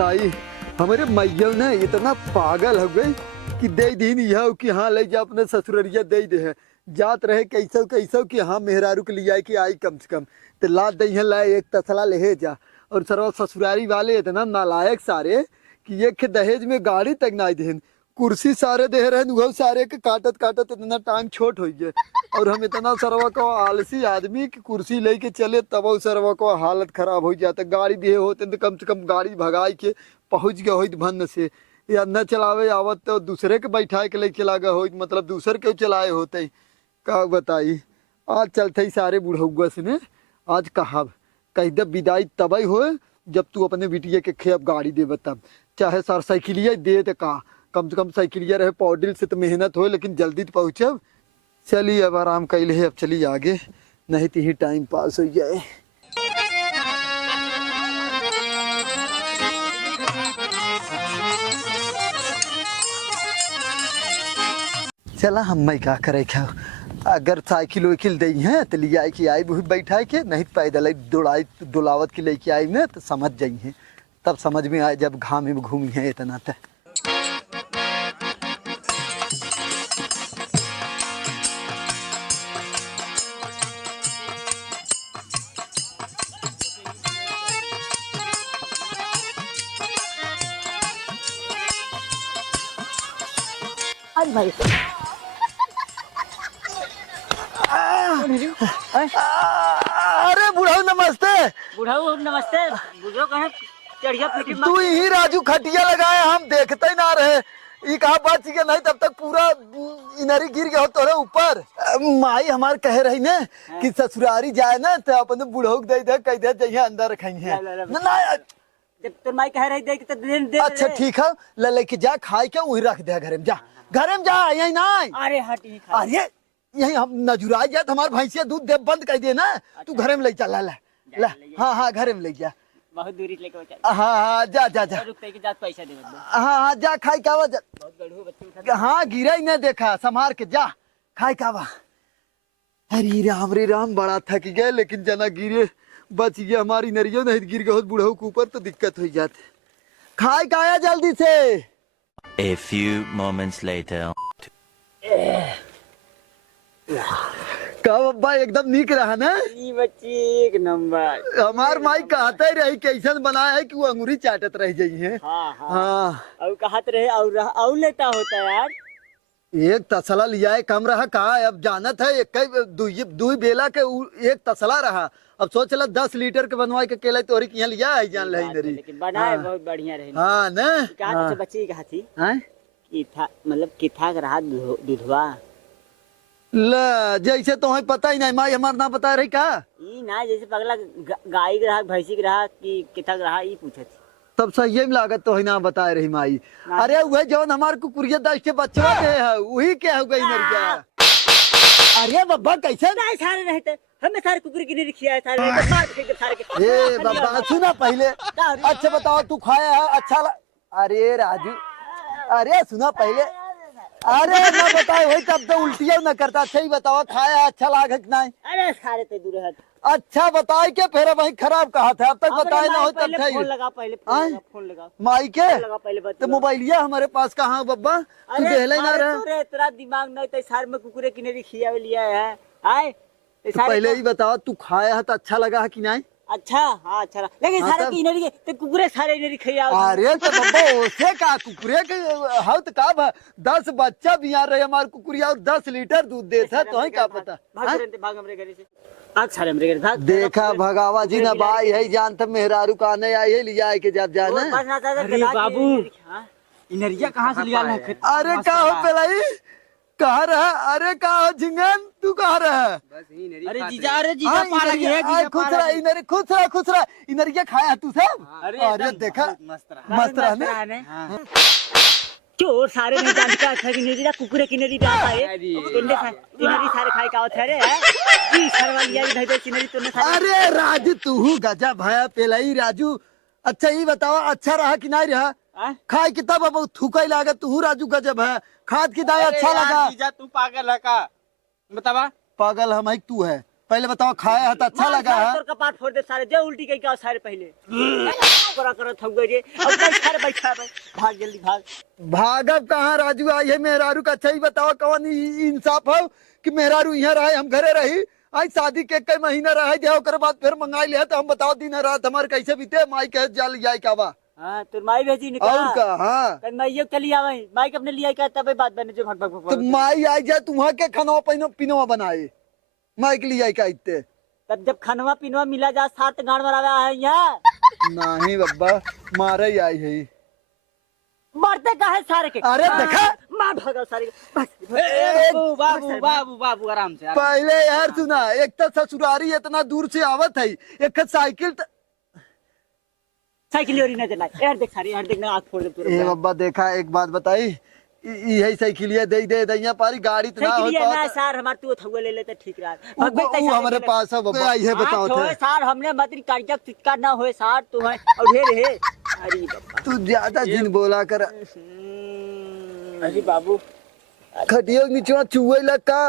बताई हमारे मैया ने इतना पागल हो गई कि दे दिन यह कि हाँ ले जा अपने ससुररिया दे दे है जात रहे कैसो कैसो कि हाँ मेहरारू के लिए आई कि आई कम से कम तो ला दे ला एक तसला ले जा। और सरवा ससुरारी वाले इतना नालायक सारे कि एक दहेज में गाड़ी तक ना देन कुर्सी सारे दे रहे वो सारे के काटत काटत इतना टांग छोट हो गए। और हम इतना सरवा को आलसी आदमी की कुर्सी लेके चले तब सरवा को हालत खराब हो जाता गाड़ी दिए होते तो कम से कम गाड़ी भगाई के पहुंच गए हो भन्न से या न चलावे आवत तो दूसरे के बैठाए के लेके चला गए हो मतलब दूसरे के चलाए होते का बताई। आज चलते ही सारे बुढ़ौआ से ने आज कहा कह दे विदाई तबई हो जब तू अपने बिटिया के खेब गाड़ी दे तब चाहे सर साइकिलिया दे तो कम से कम साइकिलिया रहे पौडिल से तो मेहनत हो लेकिन जल्दी तो पहुँचब। चलिए अब आराम कैले है अब चलिए आगे नहीं तो ही टाइम पास हो जाए। चला हम मैं क्या करे क्या अगर साइकिल वाइकिल दी है तो ले आई कि आई बहुत बैठा के नहीं पैदल दौड़ाई डुलावत के लेके आई ना तो समझ जाई है तब समझ में आए जब घाम में घूमी है इतना तो। भाई अरे बुढ़ाऊ नमस्ते। बुढ़ाऊ नमस्ते बुढ़ो कहे चढ़िया पीटी तू ही राजू खटिया लगाए हम देखते ही ना रहे ये कहा बात के नहीं तब तक पूरा इनरी गिर गया तोरे ऊपर। माई हमार कह रही ने कि ससुरारी जाए ना तो अपने बुढ़ऊ दे दे कह दे जइया अंदर रखेंगे ना जब तो माई कह रही दे कि तो दे अच्छा ठीक है ले लेके जा खाए के वही रख दे घरे में जा घरे में जा यही ना। अरे हटी अरे यही हम नजुरा जाए तो हमारे भैंसिया दूध दे बंद कर दे ना तू घरे में ले चल ला हाँ हाँ घरे में ले जा बहुत दूरी लेके चल हाँ हाँ जा जा जा रुकते के जा पैसा दे हाँ हाँ जा खाई कावा जा बहुत गढ़ू बच्चे उठा हाँ गिरा ही नहीं देखा संभार के जा खाई कावा। रे राम बड़ा थक गए लेकिन जना गिरे बच गया हमारी नरियो नहीं गिर गए बूढ़ों के ऊपर तो दिक्कत हो जाते। खाई काया जल्दी से। A few moments later. कब अब्बा एकदम निक रहा ना ई बच्ची एक नंबर। हमार माई कहते ही रही कैसन बनाया है कि वो अंगूरी चाटत रह जाई है। हाँ हाँ हाँ और कहत रहे और लेता होता यार एक तसला लिया है कम रहा कहा अब जानत है एक दुई बेला के एक तसला रहा अब सोच ला 10 लीटर के बनवाई के केला तोरी के यहाँ लिया है जान लही नरी लेकिन बनाए बहुत बढ़िया रहे। हाँ ना कहा तो बच्ची कहा थी हैं कि था मतलब कि था रहा दूधवा ला जैसे तुम्हें पता ही नहीं माई हमार ना बता रही का ई ना जैसे पगला गाय के रहा भैंसी के रहा कि किथा के रहा ई पूछे थी तब सही में लागत तो ही ना बता रही माई। अरे वह जवन हमार कुकुरिया 10 के बच्चा दे है वही क्या हो गई नरिया। अरे बब्बा कैसे नहीं सारे रहते हमें सारे कुकुर की नहीं रखिया है सारे मार के सारे के ए बब्बा सुना पहले अच्छा बताओ तू खाया है अच्छा अरे राजू अरे सुना पहले अरे ना बताए वही तब तो उल्टिया न करता सही बताओ खाया अच्छा लागे कि नहीं। अरे सारे ते दूर हट अच्छा बताए के फिर वही खराब कहा था अब तक बताए ना हो तब फोन लगा पहले फोन लगा माई के लगा पहले तो मोबाइलिया हमारे पास कहाँ बब्बा तू देहले ना रहा तेरा दिमाग नहीं तो सार में कुकुरे की नहीं खिया लिया है आए तो पहले ही बताओ तू खाया है तो अच्छा लगा है कि नहीं। अच्छा हाँ अच्छा लेकिन सारे की इनरी ते कुकुरे सारे इनरी खिया अरे तो बब्बा ओसे का कुकुरे के हद का 10 बच्चा भी आ रहे हमारे कुकुरिया और 10 लीटर दूध देता है तो ही क्या पता भाग हमरे घर से भाग सारे हमरे घर भाग देखा भगावा जी ना भाई है जानते मेहरारू का नहीं आई लिया है के जब जाना। अरे बाबू इनरिया कहाँ से लिया है अरे का हो पेलाई कहाँ रहा अरे का हो झिंगन तू कहाँ रहा अरे जीजा पा लगी है खुश रहा इनरिया खाया तू सब। अरे देखा मस्त रहा चोर सारे नहीं जानता था कि नेरी कुकुरे की नेरी डाल है इनरी सारे खाए का होता है ई सरवा लिया इधर इधर की नेरी तूने अरे राजू तू गजब भया पेलाई राजू अच्छा ये बताओ अच्छा रहा कि नहीं रहा खाए की तब अब थूका ही लागत तू राजू गजब है खाद की दाई अच्छा लगा जीजा तू पागल है का बतावा पागल हम तू है पहले बताओ खाया है तो अच्छा मार लगा सारे है? तोर कपाट फोड़ दे सारे, जो उल्टी कहीं का सारे पहले करा करा थक गए रे। अब बैठ सारे बैठा भाग जल्दी भाग। भागब कहाँ राजू, आई है मेहरारू का। अच्छा ही बताओ कौन इंसाफ हो कि मेहरारू यहाँ रहे हम घरे रही। आई शादी के कई महीना रहे जाओ, ओकर बाद फिर मंगाई ले तो हम बताओ दिन रात हमारे कैसे बीते। माई कह जाल जाए का बा हाँ तो माई भेजी निकाल और का। हाँ कल मैं ये चली आवे माई के अपने लिया क्या तब बात बने जो भग भग भग तो भग। माई आई जाए तुम्हारा के खाना पीनो पिनवा बनाए माई के लिए आई का इतने तब जब खनवा पिनवा मिला जा साथ गाड़ मरावा है यहाँ नहीं बब्बा मारे ही आई है। मरते का है सारे के। अरे देखा मार भगा सारे के। बस, बाबू बाबू बाबू बाबू आराम से पहले यार सुना, एक तो ससुरारी इतना दूर से आवत है, एक साइकिल साइकिल और ना चला यार देख सारे यार देखना आँख फोड़ दे ए पूरा। बब्बा देखा एक बात बताई, यही साइकिलिया दे दे दैया पारी गाड़ी तो ना हो साइकिल ना पाता। सार हमार तू थुआ ले लेते ठीक रहा। वो हमारे पास है बब्बा, ये बताओ तो थे सार हमने मत काटिया चिटका ना होए सार तू है और ढेर है। अरे बाबा तू ज्यादा जिन बोला कर। अरे बाबू खटियो नीचे चूहे लगा।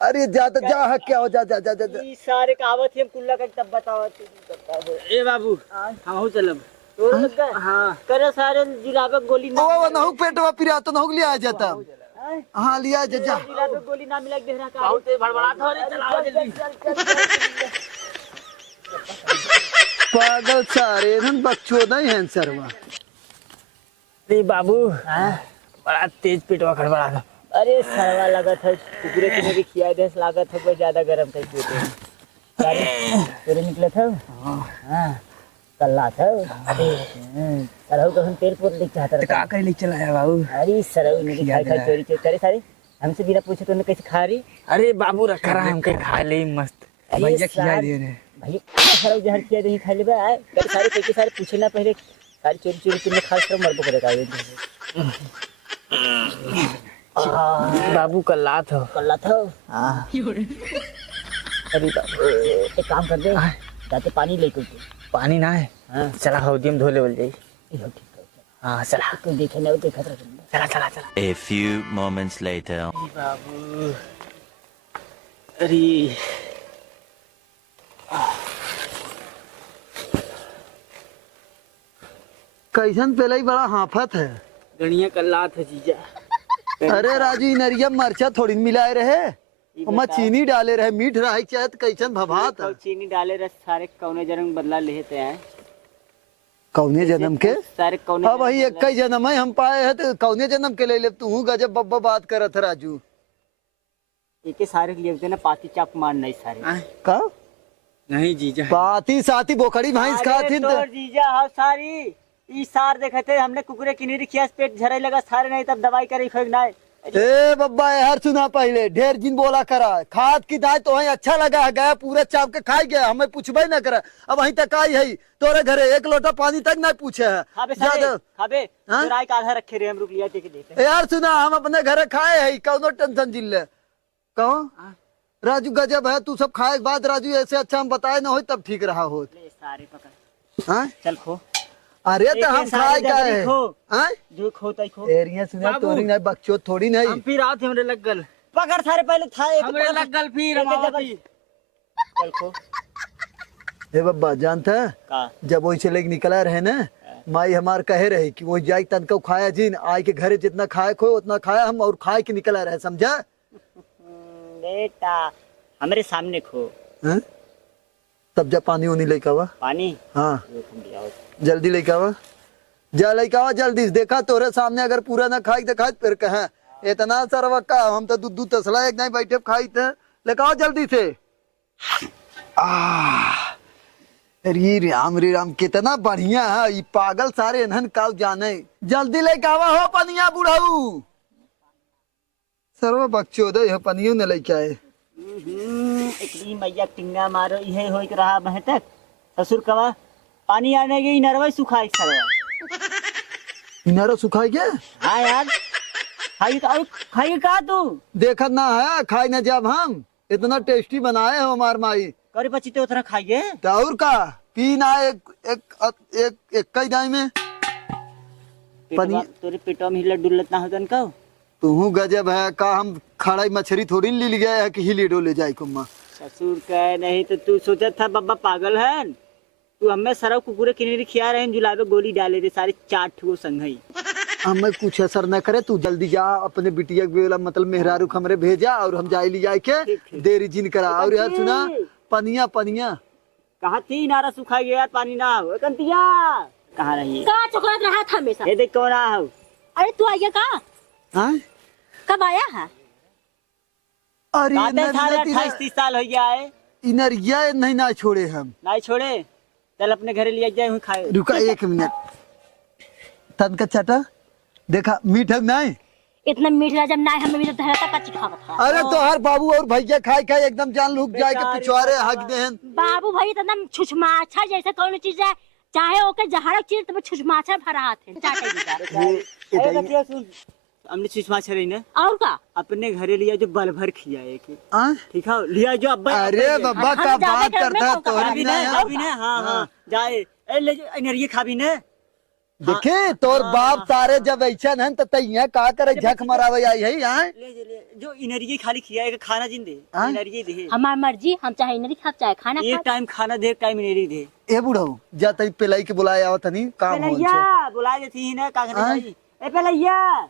अरे ज्यादा जा हक क्या हो जा जा जा, जा, जा। ये सारे कहावत है कुल्ला का तब बताओ तू बताओ। ए बाबू हम हो चलब तो लग गए हाँ करे सारे जिलाबे गोली ना ओ नहु पेटवा पिरा तो नहु लिया जाता। हैं? हाँ लिया जा जा। जिलाबे गोली ना मिला देहरा का बहुत भड़बड़ात हो रे चलाओ जल्दी पागल सारे धन बच्चों नहीं है सरवा। ए बाबू बड़ा तेज पेटवा खड़बड़ा था। अरे सरवा लागत है कुकुरे की मेरी खिया दे लागत है कोई ज्यादा गरम था पेटे सारे तेरे निकले था। हां कल्ला था। सरहु कहन तेल पोत लिख चाहता तो का करे ले चलाया बाबू। अरे सरहु ने खाई खाई चोरी चोरी करे सारे हमसे बिना पूछे तूने कैसे खा रही। अरे बाबू रखा रहा हमके खा ले मस्त भैया खिला दे रे भाई सरहु जहर खिया दे खा ले बे कर सारे कैसे सारे पूछे ना पहले सारी चोरी चोरी तुमने खा सब मरबो करेगा। बाबू कल्ला था कल्ला था। हां अरे बाबू एक काम कर दे जाते पानी लेके पानी ना है हाँ चला हौदी में धो ले बोल जाई। ये ठीक है हां चला कोई देखे ना देखा था चला चला चला। A few moments later. बाबू अरे कैसन पहले ही बड़ा हाफत है। गणिया कल्ला था जीजा। अरे राजू इ नरिया मरचा थोड़ी मिलाए रहे हम चीनी डाले रहे मीठ रहे चाहे तो कैसन भभात है। चीनी डाले रस सारे कौने जन्म बदला लेते हैं कौने जन्म के सारे कौने अब वही एक ही जन्म है हम पाए है तो कौने जन्म के ले ले तू गजब बब्बा बात करत है राजू। एक सारे लिए होते ना पाती चाप मार नहीं सारे का नहीं जीजा पाती साथी बोखड़ी भैंस खाती तोर जीजा हाँ सारी ई सार देखते हमने कुकुरे की नीरी खिया पेट झरे लगा सारे नहीं तब दवाई करे फेंक ना ए बब्बा यार सुना पहले ढेर जिन बोला करा खाद की दाय तो वही अच्छा लगा है गया पूरा चाप के खाई गया हमें पूछबे ना करा। अब वहीं तक आई है तोरे घरे एक लोटा पानी तक ना पूछे है खाबे सारे ज्यादा। खाबे हाँ? राय का आधा रखे रे हम रुक लिया देके देते यार सुना हम अपने घरे खाए है कौनो टेंशन जिले कहो राजू गजब है तू सब खाए के बाद राजू ऐसे अच्छा हम बताए ना हो तब ठीक रहा हो। ले सारे पकड़ हाँ? चल खो अरे तो हम सारे खाए का जबरी है खो हाँ? जो खो तई खो एरिया सुना बाबू। तोरी नहीं बच्चों थोड़ी नहीं हम फिर आओ थे हमरे लग गल पकड़ सारे पहले था एक हमरे पकड़। लग गल फिर हम एक आओ जबर- थी। चल खो ए बब्बा जानता है का जब वही से लेके निकला रहे ना माई हमार कहे रहे कि वो जाए तन को खाया जिन आई के घरे जितना खाए खो उतना खाया हम और खाए के निकला रहे समझा। बेटा हमारे सामने खो हाँ? तब जब पानी उनी लेके आवा पानी हाँ देखो दिया हो। जल्दी लेके आवा जा लेके आवा जल्दी से। देखा तोरे सामने अगर पूरा ना खाई तो खाई फिर कहा इतना सरवा का हम तो दूध तसला एक नहीं बैठे खाई थे लेके आओ जल्दी से। अरे राम कितना बढ़िया है ये पागल सारे इन्हन काउ जाने जल्दी लेके आवा हो पनिया बुढ़ाऊ सर्व बक्चोदय हो पनियो ने लेके आए। इतनी मैया टिंगा मारो ये हो रहा बह तक ससुर कवा पानी आने गई नरवा सुखा सरवा इनारो सुखाई गया हाँ यार खाई का तू देखत ना है खाई ना जब हम इतना टेस्टी बनाए हो हमार माई करे बच्ची तो उतना खाइए तो और का पी ना एक एक एक एक कई दाई में तोरे पेटवा में हिलत डुलत ना होतन का तू गजब है का हम खड़ाई मछली थोड़ी ले गए है कि हिले डोले जाए कुम्मा ससुर का नहीं तो तू सोचा था बाबा पागल है तू हमें सरव कुकुरे किने खिया रहे हैं जुलाबे गोली डाले थे सारे 4 ठो संग ही हमें कुछ असर न करे, तू जल्दी जा अपने बिटिया के बेला मतलब मेहरारू हमरे भेजा और हम जाए ले जाए के ठीक। देरी जिन करा। और यार सुना पनिया पनिया कहा थी नारा सुखा गया यार पानी ना हो कंतिया कहाँ रही कहाँ चुकलात रहा था हमेशा। ये देख कौन आ हो अरे तू आइए कहाँ हाँ? कब आया है? अरे काते साल 28-30 साल हो गया है इनरिया नहीं ना छोड़े हम। नहीं छोड़े चल अपने घरे लिया जाए खाए रुका 1 मिनट तन का चाटा देखा मीठ है नहीं। इतना मीठ जब ना हमें भी तो धरता का चिखावत है। अरे तो हर बाबू और भैया खाए खाए एकदम जान लुक जाए के पिछवाड़े हक दे हैं। बाबू भाई तो एकदम छुछमाछा जैसे कौन चीज है चाहे ओके जहरक चीज तो छुछमाछा भरा हाथ है चाटे दीदा। हमने सुषमा छरी ने और का अपने घरे लिया जो बल भर खिया के हाँ? ठीक है लिया जो अब्बा अरे बाबा का बात करता है तो अभी ने अभी ने हाँ हाँ जाए ए ले नरिये खाबी ने देखे तोर बाप तारे जब ऐसा न तो तैया का करे झक मरावे आई है यहाँ। ले जो इनरिये खाली खिया है खाना जिन दे इनरिये दे हमार मर्जी हम चाहे नहीं खा चाहे खाना एक टाइम खाना दे एक टाइम इनरी दे ए बुढ़ऊ जा तई पेलाई के बुलाया आवत नहीं काम हो पहलैया बुला देती ही ना कागने भाई ए पहलैया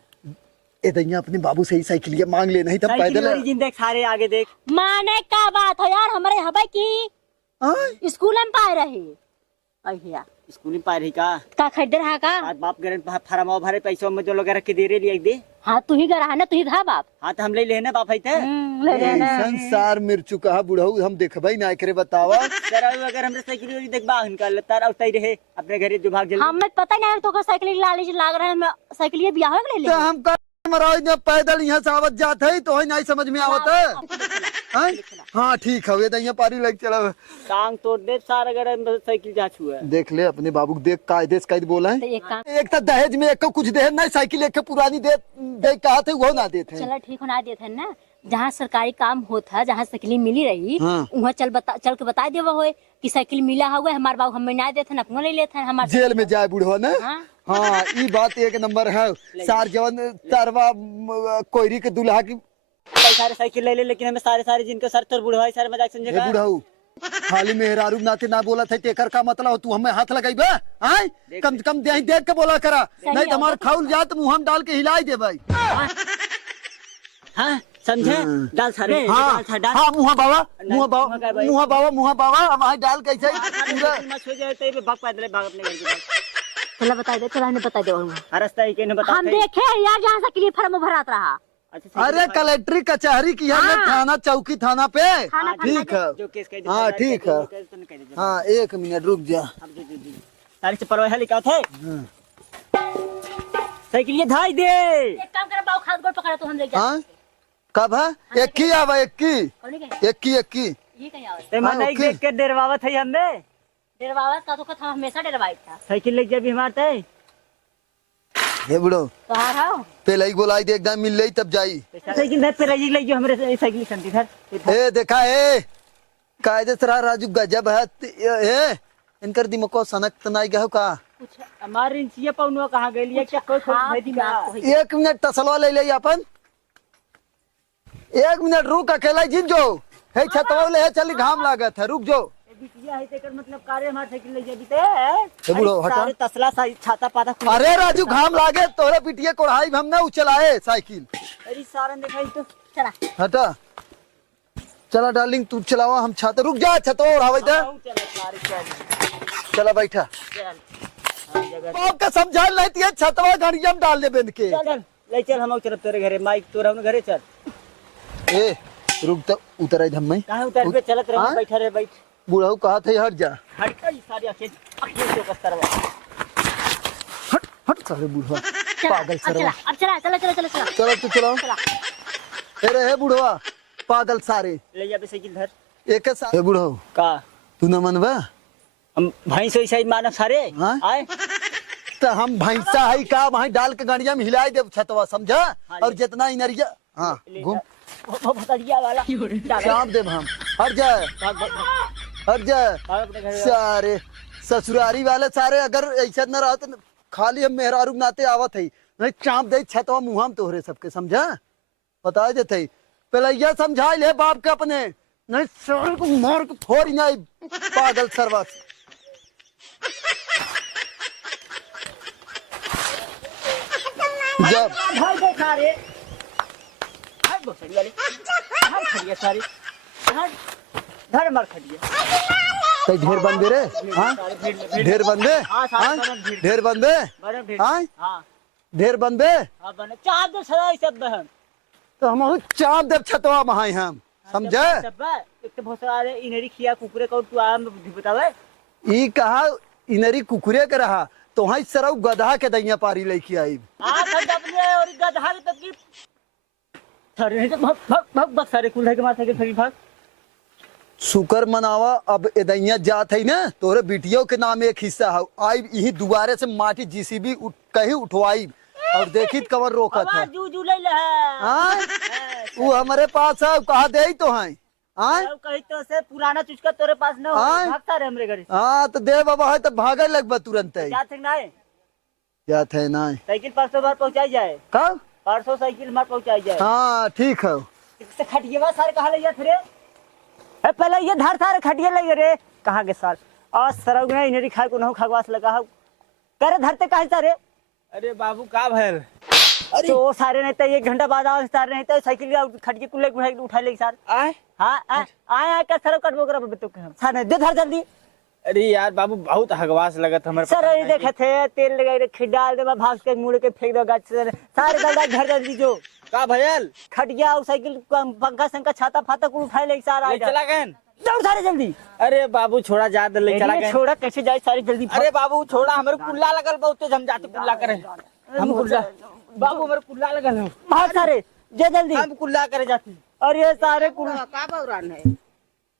ए तैया अपने बाबू से ही साइकिल मांग ले नहीं तब पैदल साइकिल जिन देख सारे आगे देख माने का बात हो यार हमारे हवा की हाँ? स्कूल में पाए रहे अहिया स्कूल में पाए रही का खरीदे रहा का आज बाप गरन फरमाओ भरे पैसों में जो लोग रख के दे रहे लिए दे हाँ तू ही गरा ना तू ही था बाप हाँ तो हम ले लेना बाप है ले लेना संसार मिर्चू कहा बुढ़ऊ हम देखबई ना करे बतावा। अगर हमरे साइकिल देखबा इनका तार उठते रहे अपने घरे जो भाग जल्दी हमें पता नहीं तो का साइकिल लाली लाग रहा है साइकिल ये ब्याह ले तो ले हम का मराई जब पैदल यहाँ से आवत जात है तो नहीं समझ में आवत है। हाँ ठीक है दैया पारी लग चला टांग तोड़ दे सारा अगर साइकिल जा छुआ देख ले अपने बाबू को देख कायदे से कैद बोला तो है। एक काम एक तो दहेज में एक को कुछ दे नहीं साइकिल एक पुरानी दे दे कहा थे वो ना देते हैं। चलो ठीक होना देते हैं ना जहाँ सरकारी काम होता जहाँ साइकिल मिली रही हाँ। वहाँ चल के बता देवा हो कि साइकिल मिला हुआ है हमारे बाबू हमें ना देते हैं अपना ले लेते हैं हमारे जेल में जाए बुढ़वा ना। हाँ। हाँ ये बात 1 नंबर है। सार जवन तरवा कोयरी के दुल्हा की सारे साइकिल ले ले लेकिन हमें सारे जिनके सर तोर बुढ़वाई सारे मजाक समझे ए बुढ़ऊ खाली मेहरारू नाते ना बोला था तेकर का मतलब तू हमें हाथ लगाई बे आय कम से कम देख के बोला करा नहीं तो हमार खाउल जात मुंह हम डाल के हिलाई दे भाई। हाँ समझे डाल सारे हाँ डाल हाँ मुहा बाबा हमारे डाल कैसे पूरा मत हो जाए तो भाग पैदल भाग अपने घर के चला बता दे चला बता दे रास्ता ही के बता हम देखे यार जहाँ साइकिल फर्म भरात रहा अरे कलेक्ट्री कचहरी की है थाना चौकी थाना पे थाना ठीक है। जो केस कह हाँ ठीक है। हाँ 1 मिनट रुक जा। सारे से परवाह लिखा थे साइकिल ये धाई दे एक काम कर बाबू खाद गोल पकड़ा तो हम ले जा हाँ कब है 21 आवा 21 ये कहीं आवाज ते मन नहीं देख के डरवावत है हमें डरवावत का तो था हमेशा डरवाई था साइकिल लेके भी मारते हे बुढ़ो तो हां पहले ही बोलाई दे एकदम मिल लई तब जाई साइकिल धर पे रही ले जो हमरे साइकिल संती धर ए देखा है कायदे से राजू गजब है ए इनकर दिमाग सनक तनाई गयो का कुछ हमारे इंचिया पौनुआ कहां गइली है क्या कोई खोज नहीं दी का 1 मिनट तसलवा ले ले अपन 1 मिनट रुक अकेला जिन जो हे छतवा ले चली घाम लागत है रुक जो बिटिया है तेकर मतलब कार्य हमार साइकिल ले जाबी बुढ़ो हटा सारे तसला छाता पाता अरे राजू घाम लागे तोरे पिटिया कोढ़ाई हम ना चलाए साइकिल अरे सारा दिखाई तो चला हटा चला डार्लिंग तू चलावा हम छाता रुक जा छतवा उड़ावे दे चला सारे चला बैठा चल बाप का समझा लेती है छतवा गाड़िया में डाल दे बेंद के चल ले चल हम चल तेरे घरे माइक तोरा अपने घरे चल ए रुक तो उतर आई हम कहां उतर पे चलत रहे बैठा रहे बैठ बुढ़ाऊ कहा थे हट जा हट का सारी अकेले जो कस्तरवा हट हट सारे बुढ़वा पागल सरवा अब चला चला चला चला चला चलो तू चलाओ अरे हे बुढ़वा पागल सारे ले जा पे साइकिल धर एक साथ हे बुढ़ाऊ का तू न मनवा हम भैंस वैसा ही मानव सारे हाँ? आए तो हम भैंसा है का वहाँ डाल के गाड़िया में हिलाई दे छतवा समझा और जितना इनरिया हाँ घूम वो भतड़िया वाला शाम दे हम हट जाए हट जाए सारे ससुरारी वाले सारे अगर ऐसा न रहा तो खाली हम मेहरारू नाते आवत है नहीं चाप दे छतवा मुँह हम तोहरे सबके समझा बता देते पहले यह समझा ले बाप के अपने नहीं सारे को मार के फोड़ नहीं पागल सरवा जब धर दे सारे धर बसड़ी वाले धर खड़िया सारे धर मर खड़िया कई ढेर बंदे रे हाँ ढेर बंदे हाँ, हाँ ढेर बंदे हाँ हाँ ढेर बंदे हाँ बने चार दे सदा सब बहन तो हम चाँद देव छतवा महाई हम समझे एक तो बहुत सारे इनरी खिया कुकुरे को तू आम बतावे ई कहा इनरी कुकुरे के रहा तो वहाँ सरऊ गधा के दैया पारी लेके आई हां खड्डा अपने और गधा तक की थरे तो भग भग भग भग सारे कुल्हे के माथे के फरी भाग शुक्र मनावा अब एदैया जात है ना तोरे बिटियों के नाम एक हिस्सा है आई यही दुआरे से माटी जीसीबी कहीं उठवाई और देखी कवर रोकत है जू जू ले ले हाँ वो हमारे पास है कहा दे तो है हाँ कहीं तो से पुराना चुचका तोरे पास न हो हाँ। भागता रहे हमरे घरे हाँ तो दे बाबा है तो भागे लगभग तुरंत ही जात ना है जात है ना साइकिल 500 बार पहुंचाई जाए कब 500 साइकिल मार पहुंचाई जाए हाँ ठीक है से खटिएवा सारे कहा ले जात रे ए पहले ये धर सारे खटिए ले रे कहां के सार और सरग ने इनरी खाए को न खगवास लगा हो करे धरते काहे सारे अरे बाबू का भैल तो सारे नहीं तो 1 घंटा बाद आओ सारे नहीं तो साइकिल खटिए कुल्ले उठा ले सार आए हां आए का सरग कटबो कर बतो के सारे दे धर जल्दी अरे यार बाबू बहुत हगवास लगत हमारे सर ये देखे थे तेल लगाई रे डाल दे भाग के मुड़ के फेंक दो गाछ से सारे गलदा घर जल्दी जो का भैल खटिया और साइकिल पंखा संका छाता फाता को उठा ले सारा ले चला गए दौड़ सारे जल्दी अरे बाबू छोड़ा जा दे ले चला गए छोड़ा कैसे जाए सारी जल्दी अरे बाबू छोड़ा हमारे कुल्ला लगल बहुत तेज हम जाते कुल्ला करे हम कुल्ला बाबू हमारे कुल्ला लगल है भाग सारे जे जल्दी हम कुल्ला करे जाते अरे सारे कुल्ला का बौरान है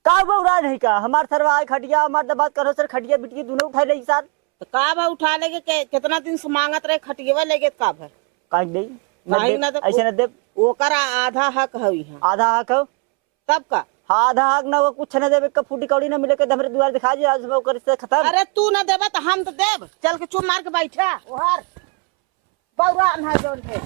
का बौरा नहीं का हमार सरवा आए खटिया हमार दबाद करो सर खटिया बिटिया दोनों उठा ले सार तो का बा उठा लेगे कितना दिन से मांगत रहे खटिएवा लेगे का भर काट दे नहीं ना तो ऐसे न दे ओकर आधा हक हई है आधा हक हो तब का आधा हक ना वो कुछ न देवे का फूटी कौड़ी न मिले के हमरे द्वार दिखा जे आज वो कर से खत्म अरे तू ना देबा तो हम तो देब चल के चुप मार के बैठा ओहर बौरान है जोन है